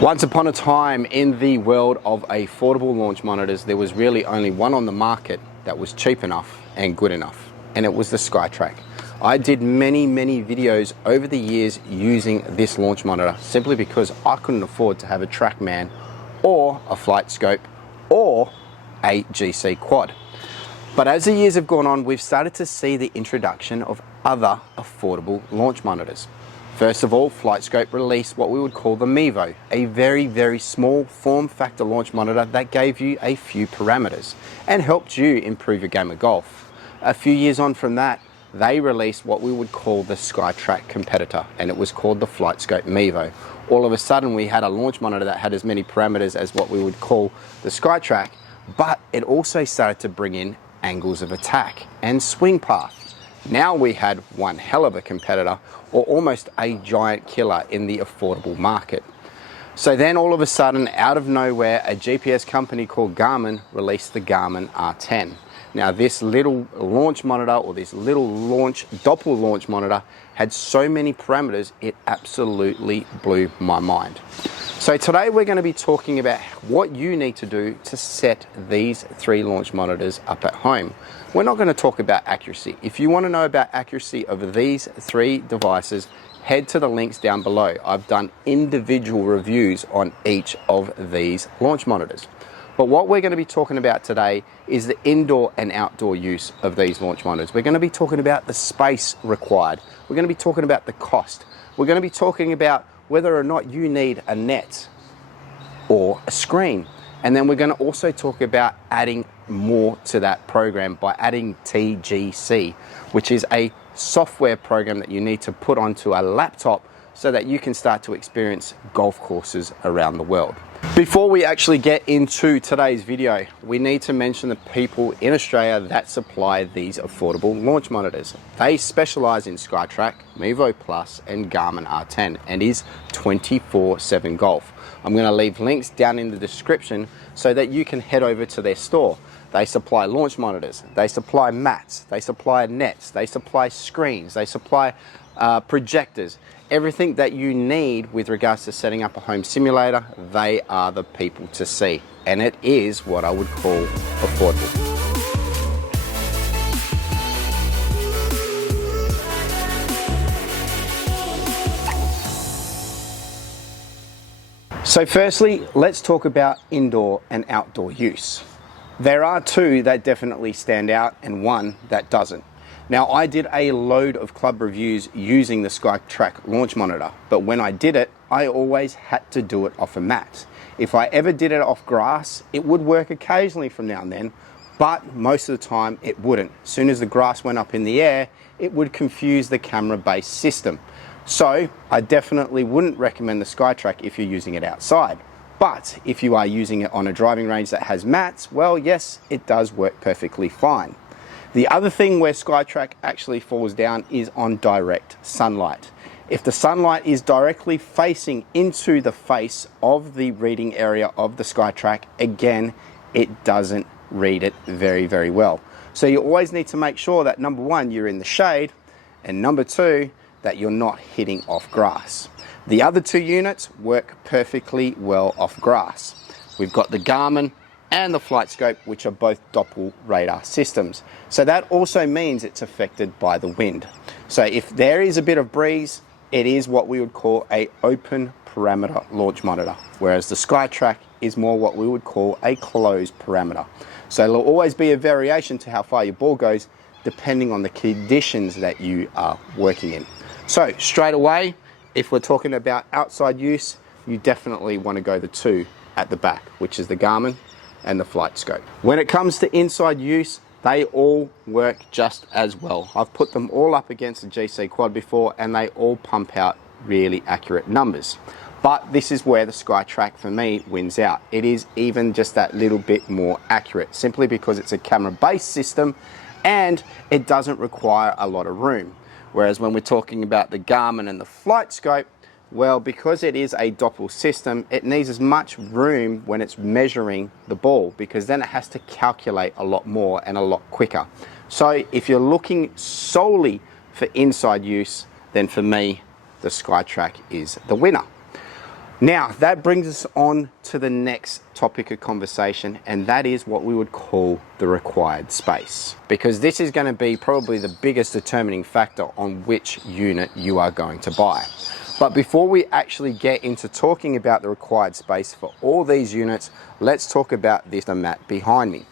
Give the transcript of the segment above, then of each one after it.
Once upon a time in the world of affordable launch monitors, there was really only one on the market that was cheap enough and good enough, and it was the SkyTrack. I did many videos over the years using this launch monitor simply because I couldn't afford to have a TrackMan or a flight scope or a GC quad. But as the years have gone on, we've started to see the introduction of other affordable launch monitors. First of all, FlightScope released what we would call the Mevo, a very small form factor launch monitor that gave you a few parameters and helped you improve your game of golf. A few years on from that, they released what we would call the SkyTrack competitor, and it was called the FlightScope Mevo. All of a sudden we had a launch monitor that had as many parameters as what we would call the SkyTrack, but it also started to bring in angles of attack and swing path. Now we had one hell of a competitor, or almost a giant killer in the affordable market. So then all of a sudden, out of nowhere, a GPS company called Garmin released the Garmin R10. Now this little launch monitor, or this little Doppel launch monitor, had so many parameters, it absolutely blew my mind. So today we're going to be talking about what you need to do to set these three launch monitors up at home. We're not going to talk about accuracy. If you want to know about accuracy of these three devices, head to the links down below. I've done individual reviews on each of these launch monitors. But what we're going to be talking about today is the indoor and outdoor use of these launch monitors. We're going to be talking about the space required. We're going to be talking about the cost. We're going to be talking about whether or not you need a net or a screen. And then we're going to also talk about adding more to that program by adding TGC, which is a software program that you need to put onto a laptop so that you can start to experience golf courses around the world. Before we actually get into today's video, we need to mention the people in Australia that supply these affordable launch monitors. They specialize in SkyTrack, Mevo Plus, and Garmin R10, and is 24/7 Golf. I'm going to leave links down in the description so that you can head over to their store. They supply launch monitors, they supply mats, they supply nets, they supply screens, they supply projectors. Everything that you need with regards to setting up a home simulator, they are the people to see. And it is what I would call affordable. So firstly, let's talk about indoor and outdoor use. There are two that definitely stand out and one that doesn't. Now, I did a load of club reviews using the SkyTrack launch monitor, but when I did it, I always had to do it off a mat. If I ever did it off grass, it would work occasionally from now and then, but most of the time it wouldn't. As soon as the grass went up in the air, it would confuse the camera-based system. So I definitely wouldn't recommend the SkyTrack if you're using it outside. But if you are using it on a driving range that has mats, well, yes, it does work perfectly fine. The other thing where SkyTrack actually falls down is on direct sunlight. If the sunlight is directly facing into the face of the reading area of the SkyTrack, again, it doesn't read it very well. So you always need to make sure that number one, you're in the shade, and number two, that you're not hitting off grass. The other two units work perfectly well off grass. We've got the Garmin and the FlightScope, which are both Doppel radar systems. So that also means it's affected by the wind. So if there is a bit of breeze, it is what we would call a open parameter launch monitor, whereas the SkyTrack is more what we would call a closed parameter. So there'll always be a variation to how far your ball goes, depending on the conditions that you are working in. So straight away, if we're talking about outside use, you definitely want to go the two at the back, which is the Garmin and the FlightScope. When it comes to inside use, they all work just as well. I've put them all up against the GC quad before and they all pump out really accurate numbers. But this is where the SkyTrack for me wins out. It is even just that little bit more accurate, simply because it's a camera-based system and it doesn't require a lot of room. Whereas when we're talking about the Garmin and the FlightScope, well, because it is a Doppel system, it needs as much room when it's measuring the ball, because then it has to calculate a lot more and a lot quicker. So if you're looking solely for inside use, then for me, the SkyTrack is the winner. Now, that brings us on to the next topic of conversation, and that is what we would call the required space. Because this is going to be probably the biggest determining factor on which unit you are going to buy. But before we actually get into talking about the required space for all these units, let's talk about this mat behind me.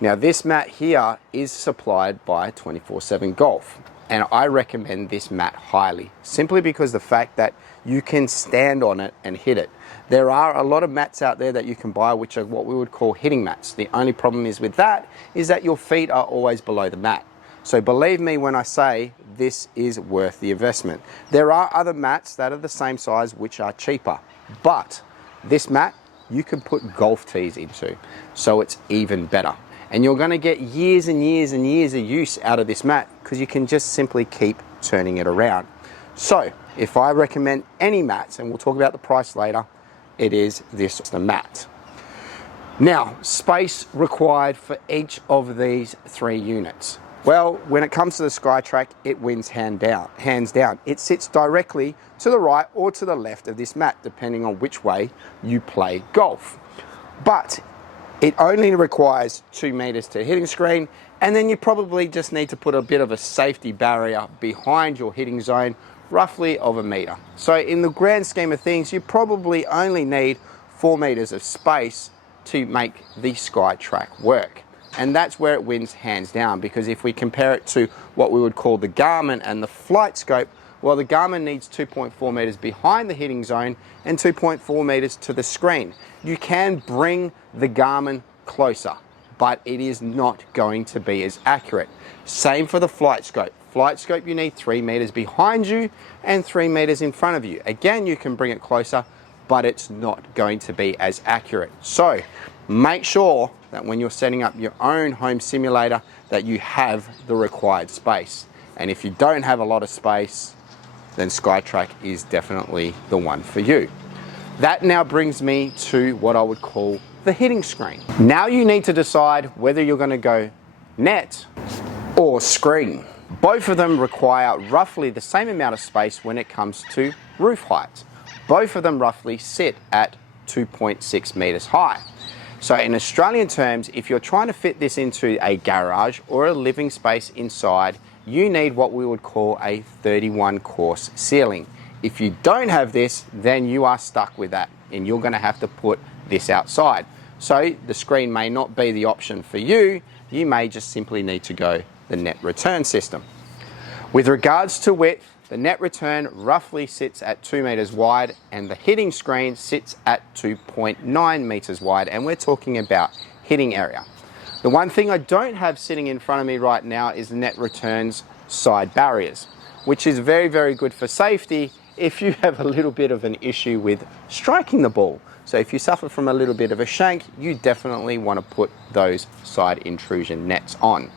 Now, this mat here is supplied by 24/7 Golf, and I recommend this mat highly, simply because the fact that you can stand on it and hit it. There are a lot of mats out there that you can buy which are what we would call hitting mats. The only problem is with that is that your feet are always below the mat. So believe me when I say this is worth the investment. There are other mats that are the same size which are cheaper, but this mat you can put golf tees into, so it's even better. And you're going to get years and years and years of use out of this mat because you can just simply keep turning it around. So if I recommend any mats, and we'll talk about the price later, it is the mat. Now, space required for each of these 3 units. Well, when it comes to the SkyTrack, it wins hands down. It sits directly to the right or to the left of this mat, depending on which way you play golf. But it only requires 2 meters to hitting screen, and then you probably just need to put a bit of a safety barrier behind your hitting zone, roughly of 1 meter. So in the grand scheme of things, you probably only need 4 meters of space to make the SkyTrack work. And that's where it wins hands down, because if we compare it to what we would call the Garmin and the Flight Scope, well, the Garmin needs 2.4 meters behind the hitting zone and 2.4 meters to the screen. You can bring the Garmin closer, but it is not going to be as accurate. Same for the Flight Scope. Flight Scope, you need 3 meters behind you and 3 meters in front of you. Again, you can bring it closer, but it's not going to be as accurate. So make sure that when you're setting up your own home simulator that you have the required space. And if you don't have a lot of space, then SkyTrack is definitely the one for you. That now brings me to what I would call the hitting screen. Now you need to decide whether you're going to go net or screen. Both of them require roughly the same amount of space when it comes to roof height. Both of them roughly sit at 2.6 meters high. So in Australian terms, if you're trying to fit this into a garage or a living space inside, you need what we would call a 31 course ceiling. If you don't have this, then you are stuck with that and you're going to have to put this outside. So the screen may not be the option for you. You may just simply need to go the net return system. With regards to width, the net return roughly sits at 2 meters wide and the hitting screen sits at 2.9 meters wide, and we're talking about hitting area. The one thing I don't have sitting in front of me right now is the net return's side barriers, which is very, very good for safety if you have a little bit of an issue with striking the ball. So if you suffer from a little bit of a shank, you definitely want to put those side intrusion nets on.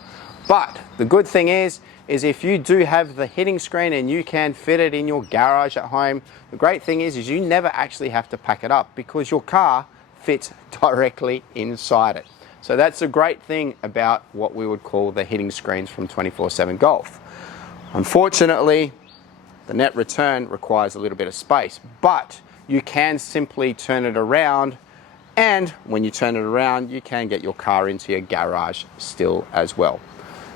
But the good thing is if you do have the hitting screen and you can fit it in your garage at home, the great thing is you never actually have to pack it up because your car fits directly inside it. So that's a great thing about what we would call the hitting screens from 24/7 Golf. Unfortunately, the net return requires a little bit of space, but you can simply turn it around, and when you turn it around, you can get your car into your garage still as well.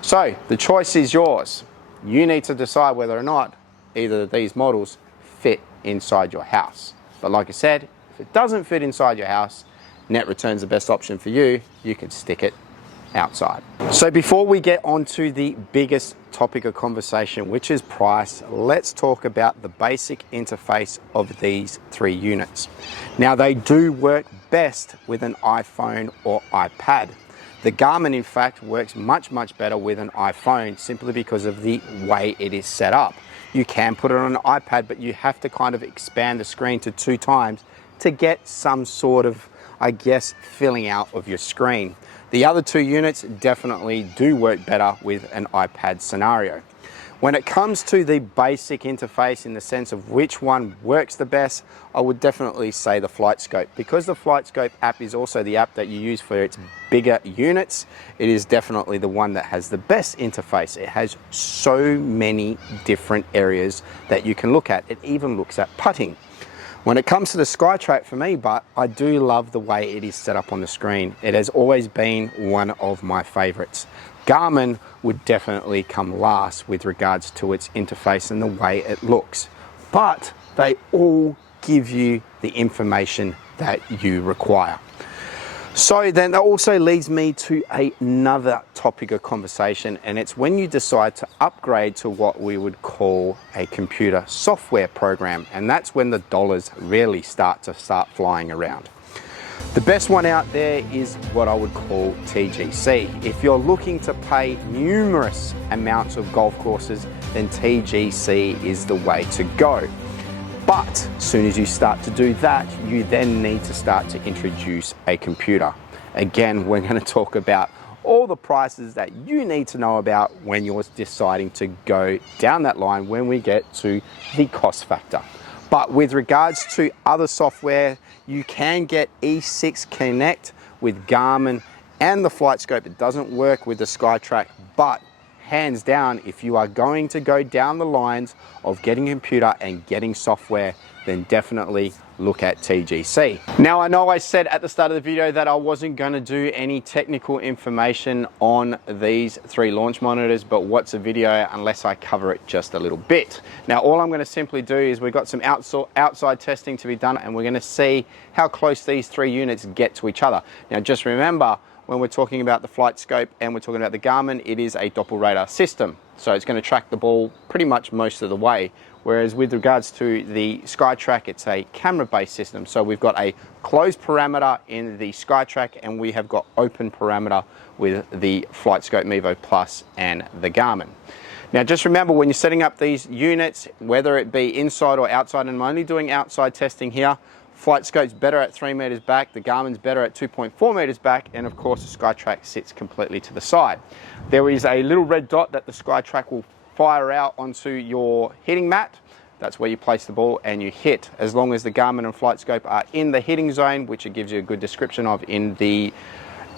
So the choice is yours. You need to decide whether or not either of these models fit inside your house. But like I said, if it doesn't fit inside your house, net return's the best option for you. You can stick it outside. So before we get on to the biggest topic of conversation, which is price, let's talk about the basic interface of these 3 units. Now they do work best with an iPhone or iPad. The Garmin, in fact, works much, much better with an iPhone simply because of the way it is set up. You can put it on an iPad, but you have to kind of expand the screen to 2 times to get some sort of, I guess, filling out of your screen. The other 2 units definitely do work better with an iPad scenario. When it comes to the basic interface in the sense of which one works the best, I would definitely say the Flight Scope. Because the Flight Scope app is also the app that you use for its bigger units, it is definitely the one that has the best interface. It has so many different areas that you can look at. It even looks at putting. When it comes to the SkyTrack for me, but I do love the way it is set up on the screen. It has always been one of my favorites. Garmin would definitely come last with regards to its interface and the way it looks, but they all give you the information that you require. So then that also leads me to another topic of conversation, and it's when you decide to upgrade to what we would call a computer software program, and that's when the dollars really start flying around. The best one out there is what I would call TGC. If you're looking to pay numerous amounts of golf courses, then TGC is the way to go. But as soon as you start to do that, you then need to start to introduce a computer. Again, we're going to talk about all the prices that you need to know about when you're deciding to go down that line when we get to the cost factor. But with regards to other software, you can get E6 Connect with Garmin and the FlightScope. It doesn't work with the SkyTrack, but hands down, if you are going to go down the lines of getting a computer and getting software, then definitely look at TGC. Now, I know I said at the start of the video that I wasn't going to do any technical information on these 3 launch monitors, but what's a video unless I cover it just a little bit. Now, all I'm going to simply do is we've got some outside testing to be done, and we're going to see how close these 3 units get to each other. Now, just remember, when we're talking about the FlightScope and we're talking about the Garmin, it is a Doppelradar system. So it's going to track the ball pretty much most of the way. Whereas with regards to the SkyTrack, it's a camera-based system. So we've got a closed parameter in the SkyTrack, and we have got open parameter with the FlightScope Mevo Plus and the Garmin. Now, just remember, when you're setting up these units, whether it be inside or outside, and I'm only doing outside testing here, FlightScope's better at 3 meters back, the Garmin's better at 2.4 meters back, and of course the SkyTrack sits completely to the side. There is a little red dot that the SkyTrack will fire out onto your hitting mat. That's where you place the ball and you hit. As long as the Garmin and FlightScope are in the hitting zone, which it gives you a good description of in the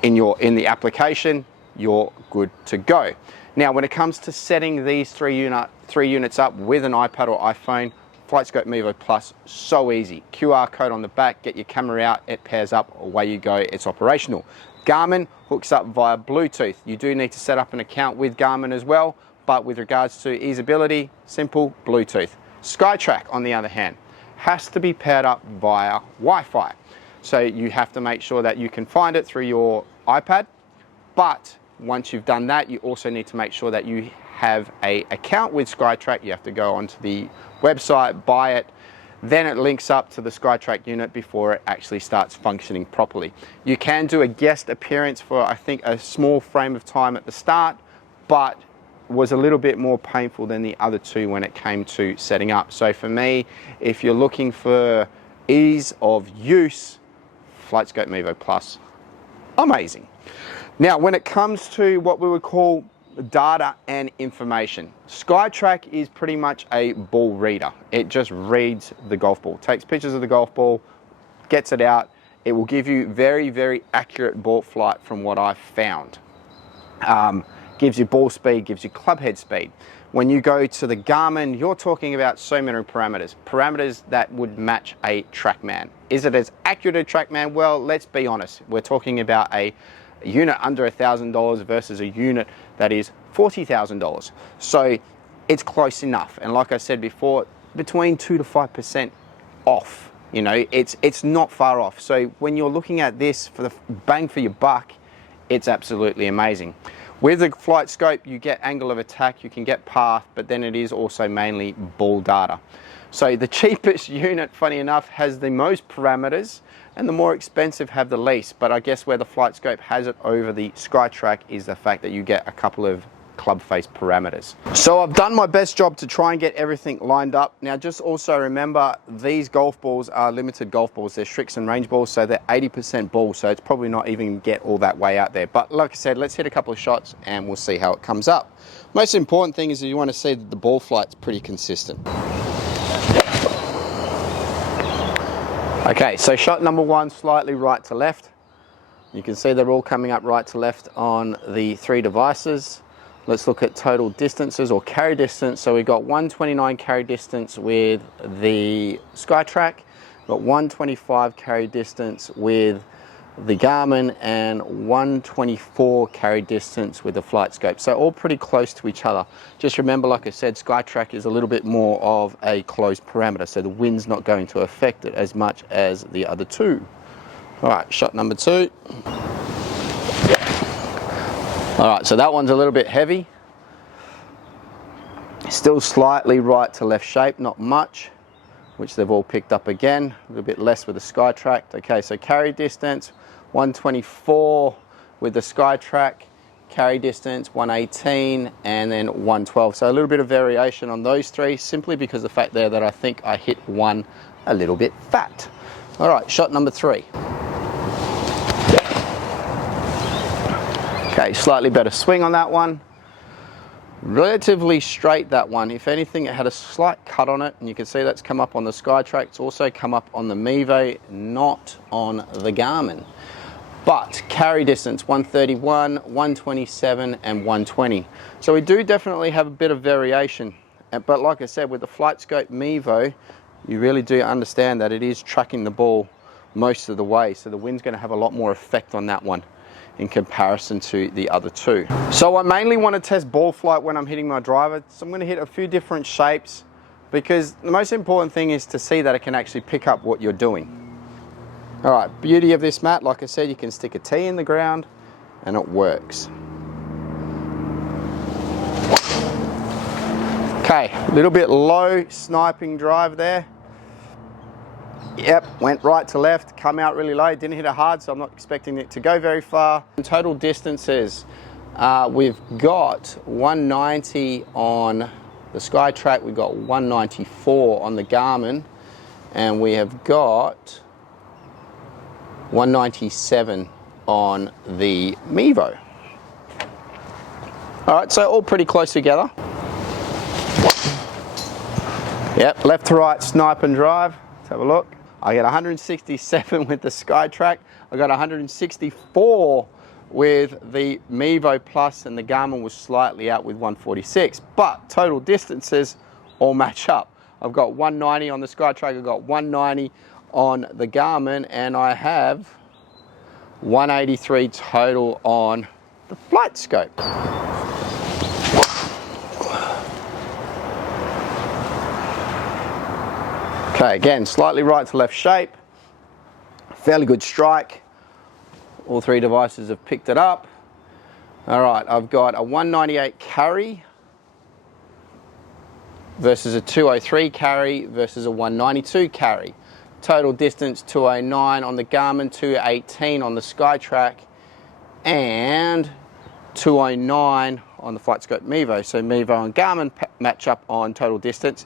application, you're good to go. Now, when it comes to setting these 3 units up with an iPad or iPhone, FlightScope Mevo Plus, so easy. QR code on the back, get your camera out, it pairs up, away you go, it's operational. Garmin hooks up via Bluetooth. You do need to set up an account with Garmin as well, but with regards to easeability, simple, Bluetooth. SkyTrack, on the other hand, has to be paired up via Wi-Fi. So you have to make sure that you can find it through your iPad, but once you've done that, you also need to make sure that you have an account with SkyTrack. You have to go onto the website, buy it, then it links up to the SkyTrack unit before it actually starts functioning properly. You can do a guest appearance for, I think, a small frame of time at the start, but was a little bit more painful than the other 2 when it came to setting up. So for me, if you're looking for ease of use, FlightScope Mevo Plus, amazing. Now, when it comes to what we would call data and information, SkyTrack is pretty much a ball reader. It just reads the golf ball, takes pictures of the golf ball, gets it out. It will give you very, very accurate ball flight from what I've found. Gives you ball speed, gives you club head speed. When you go to the Garmin, you're talking about so many parameters that would match a TrackMan. Is it as accurate as TrackMan? Well, let's be honest. We're talking about a unit under $1,000 versus a unit that is $40,000. So it's close enough. And like I said before, between 2 to 5% off. You know, it's not far off. So when you're looking at this for the bang for your buck, it's absolutely amazing. With the FlightScope, you get angle of attack, you can get path, but then it is also mainly ball data. So the cheapest unit, funny enough, has the most parameters, and the more expensive have the least. But I guess where the FlightScope has it over the SkyTrack is the fact that you get a couple of club face parameters. So I've done my best job to try and get everything lined up. Now, just also remember, these golf balls are limited golf balls. They're Strix and range balls, so they're 80% ball, so it's probably not even get all that way out there. But like I said, let's hit a couple of shots and we'll see how it comes up. Most important thing is that you want to see that the ball flight's pretty consistent. Okay, so shot number 1, slightly right to left. You can see they're all coming up right to left on the 3 devices. Let's look at total distances or carry distance. So we got 129 carry distance with the SkyTrack, got 125 carry distance with the Garmin and 124 carry distance with the flight scope. So all pretty close to each other. Just remember, like I said, SkyTrack is a little bit more of a closed parameter, so the wind's not going to affect it as much as the other two. All right, shot number 2. All right, so that one's a little bit heavy. Still slightly right to left shape, not much, which they've all picked up again. A little bit less with the SkyTrack. Okay, so carry distance, 124 with the SkyTrack, carry distance 118, and then 112. So a little bit of variation on those three, simply because the fact there that I think I hit one a little bit fat. All right, shot number 3. Okay, slightly better swing on that one. Relatively straight, that one. If anything, it had a slight cut on it, and you can see that's come up on the SkyTrack. It's also come up on the Mevo, not on the Garmin. But carry distance 131, 127, and 120. So we do definitely have a bit of variation. But like I said, with the Flight Scope Mevo, you really do understand that it is tracking the ball most of the way. So the wind's going to have a lot more effect on that one in comparison to the other two. So I mainly want to test ball flight when I'm hitting my driver. So I'm going to hit a few different shapes, because the most important thing is to see that it can actually pick up what you're doing. All right, beauty of this mat, like I said, you can stick a tee in the ground and it works. Okay, a little bit low sniping drive there. Yep, went right to left, come out really low, didn't hit it hard, so I'm not expecting it to go very far. In total distances, we've got 190 on the SkyTrack, we've got 194 on the Garmin, and we have got 197 on the Mevo. All right, so all pretty close together. Yep, left to right, snipe and drive. Let's have a look. I got 167 with the SkyTrack. I got 164 with the Mevo Plus, and the Garmin was slightly out with 146. But total distances all match up. I've got 190 on the SkyTrack, I've got 190 on the Garmin, and I have 183 total on the Flight Scope. Okay, again, slightly right to left shape, fairly good strike. All three devices have picked it up. All right, I've got a 198 carry versus a 203 carry versus a 192 carry. Total distance 209 on the Garmin, 218 on the SkyTrack, and 209 on the Flight Scope Mevo. So Mevo and Garmin match up on total distance,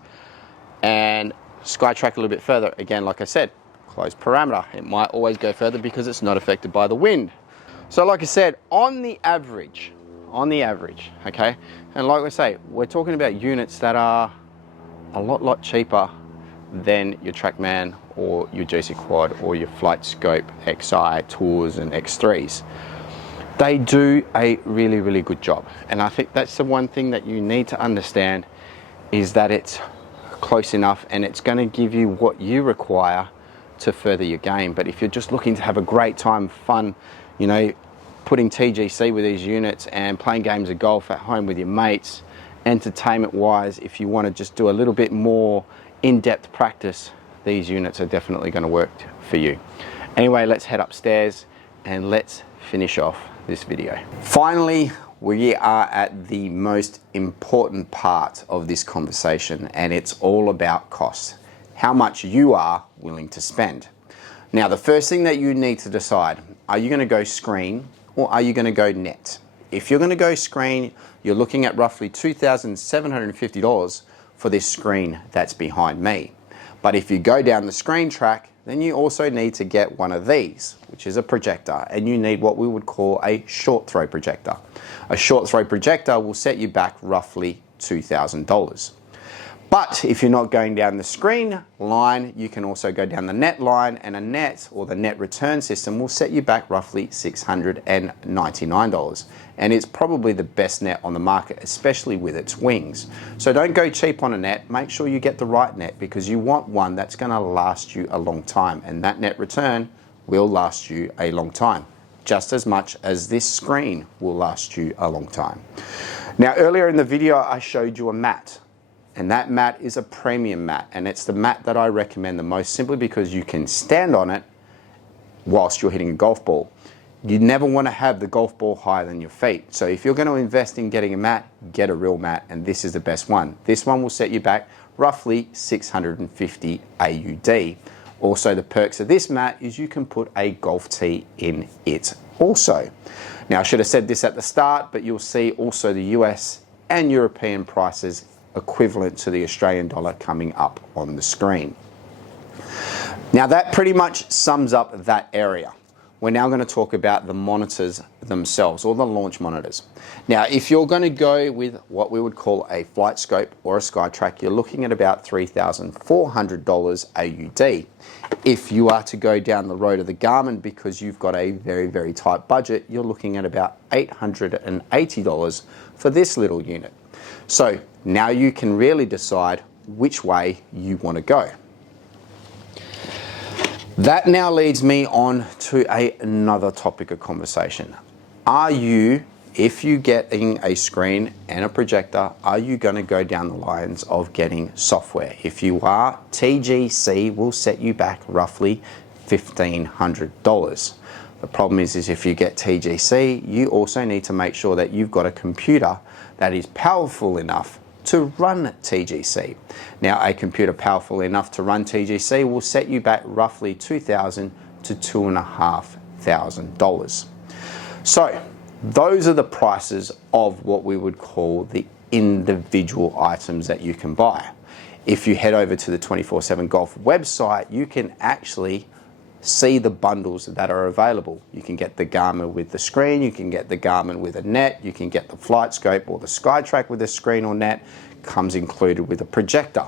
and SkyTrack a little bit further. Again, like I said, closed parameter. It might always go further because it's not affected by the wind. So like I said, on the average, okay, and like I say, we're talking about units that are a lot cheaper than your TrackMan or your GC Quad or your Flight Scope XI Tours and X3s. They do a really good job, and I think that's the one thing that you need to understand, is that it's close enough and it's going to give you what you require to further your game. But if you're just looking to have a great time, fun, you know, putting TGC with these units and playing games of golf at home with your mates, entertainment wise, if you want to just do a little bit more in-depth practice, these units are definitely going to work for you. Anyway, let's head upstairs and let's finish off this video. Finally, we are at the most important part of this conversation, and it's all about costs. How much you are willing to spend. Now, the first thing that you need to decide, are you going to go screen or are you going to go net? If you're going to go screen, you're looking at roughly $2,750 for this screen that's behind me. But if you go down the screen track, then you also need to get one of these, which is a projector, and you need what we would call a short throw projector. A short throw projector will set you back roughly $2,000. But if you're not going down the screen line, you can also go down the net line, and a net or the net return system will set you back roughly $699. And it's probably the best net on the market, especially with its wings. So don't go cheap on a net. Make sure you get the right net, because you want one that's going to last you a long time. And that net return will last you a long time, just as much as this screen will last you a long time. Now, earlier in the video, I showed you a mat. And that mat is a premium mat, and it's the mat that I recommend the most, simply because you can stand on it whilst you're hitting a golf ball. You never want to have the golf ball higher than your feet. So if you're going to invest in getting a mat, get a real mat, and this is the best one. This one will set you back roughly 650 AUD. Also, the perks of this mat is you can put a golf tee in it also. Now, I should have said this at the start, but you'll see also the US and European prices equivalent to the Australian dollar coming up on the screen. Now, that pretty much sums up that area. We're now going to talk about the monitors themselves, or the launch monitors. Now, if you're going to go with what we would call a flight scope or a SkyTrack, you're looking at about $3,400 AUD. If you are to go down the road of the Garmin, because you've got a very, very tight budget, you're looking at about $880 for this little unit. So now you can really decide which way you want to go. That now leads me on to another topic of conversation. Are you, if you're getting a screen and a projector, are you going to go down the lines of getting software? If you are, TGC will set you back roughly $1,500. The problem is if you get TGC, you also need to make sure that you've got a computer that is powerful enough to run TGC. Now, a computer powerful enough to run TGC will set you back roughly $2,000 to $2,500. So those are the prices of what we would call the individual items that you can buy. If you head over to the 24/7 Golf website, you can actually see the bundles that are available. You can get the Garmin with the screen, you can get the Garmin with a net, you can get the flight scope or the SkyTrack with a screen or net, comes included with a projector.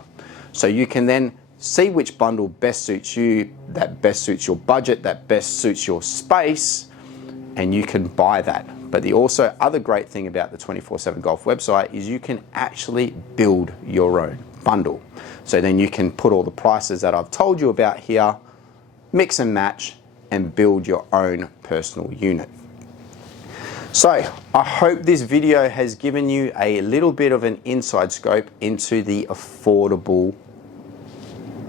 So you can then see which bundle best suits you, that best suits your budget, that best suits your space, and you can buy that. But the also other great thing about the 24/7 Golf website is you can actually build your own bundle. So then you can put all the prices that I've told you about here, mix and match, and build your own personal unit. So I hope this video has given you a little bit of an inside scope into the affordable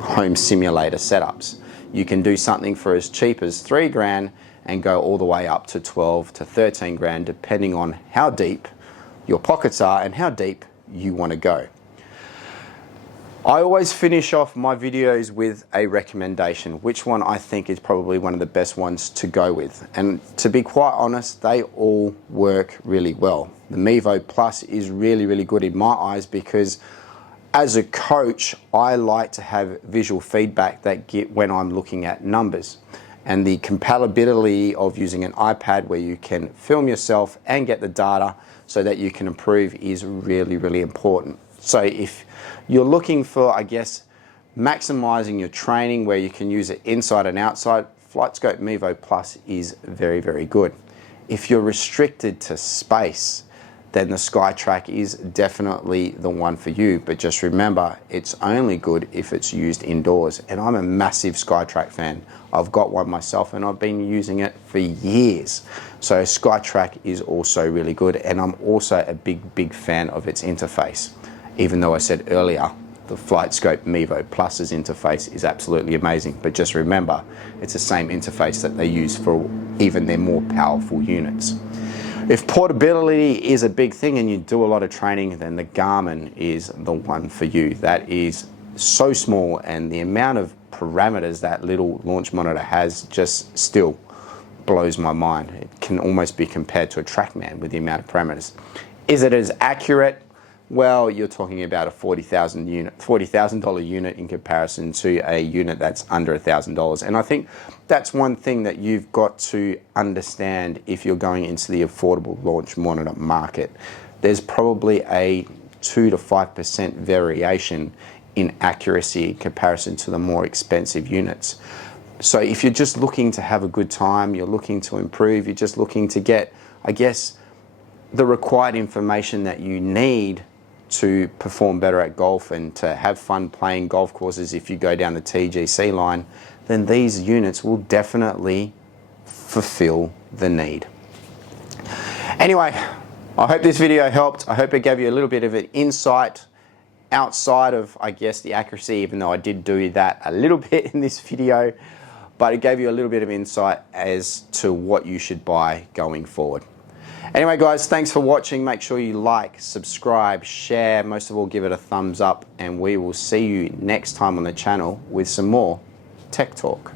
home simulator setups. You can do something for as cheap as $3,000 and go all the way up to 12 to 13 grand, depending on how deep your pockets are and how deep you want to go. I always finish off my videos with a recommendation, which one I think is probably one of the best ones to go with. And to be quite honest, they all work really well. The Mevo Plus is really, really good in my eyes, because as a coach, I like to have visual feedback that get when I'm looking at numbers. And the compatibility of using an iPad where you can film yourself and get the data so that you can improve is really, really important. So if you're looking for, I guess, maximizing your training where you can use it inside and outside, FlightScope Mevo Plus is very, very good. If you're restricted to space, then the SkyTrack is definitely the one for you. But just remember, it's only good if it's used indoors. And I'm a massive SkyTrack fan. I've got one myself and I've been using it for years. So SkyTrack is also really good. And I'm also a big, big fan of its interface. Even though I said earlier, the FlightScope Mevo Plus's interface is absolutely amazing. But just remember, it's the same interface that they use for even their more powerful units. If portability is a big thing and you do a lot of training, then the Garmin is the one for you. That is so small, and the amount of parameters that little launch monitor has just still blows my mind. It can almost be compared to a TrackMan with the amount of parameters. Is it as accurate? Well, you're talking about a $40,000 unit in comparison to a unit that's under $1,000. And I think that's one thing that you've got to understand if you're going into the affordable launch monitor market. There's probably a 2 to 5% variation in accuracy in comparison to the more expensive units. So if you're just looking to have a good time, you're looking to improve, you're just looking to get, I guess, the required information that you need to perform better at golf and to have fun playing golf courses if you go down the TGC line, then these units will definitely fulfill the need. Anyway, I hope this video helped. I hope it gave you a little bit of an insight outside of, I guess, the accuracy, even though I did do that a little bit in this video, but it gave you a little bit of insight as to what you should buy going forward. Anyway, guys, thanks for watching. Make sure you like, subscribe, share, most of all, give it a thumbs up, and we will see you next time on the channel with some more tech talk.